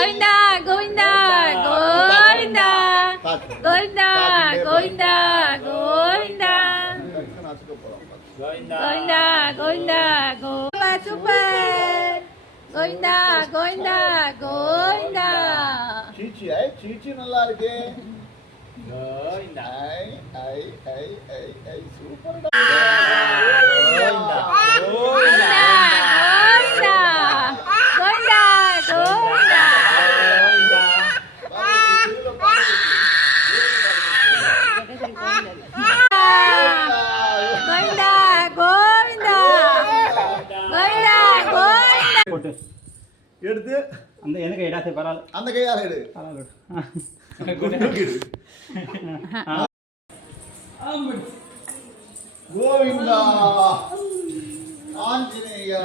Govinda Govinda Govinda Govinda Govinda Govinda Govinda Govinda Govinda super Govinda Govinda Govinda சீச்சி சீச்சி நல்லா இருக்கு கோவிந்தா ஐ ஐ ஐ ஐ சூப்பர் கோவிந்தா கோவிந்தா கோவிந்தா கோவிந்தா கோவிந்தா கோவிந்தா கோவிந்தா கோவிந்தா போட்டு எடுத்து அந்த எனக்கு இடா சரி பரவாயில்ல அந்த கையால எடு கோவிந்தா ஆஞ்சநேயா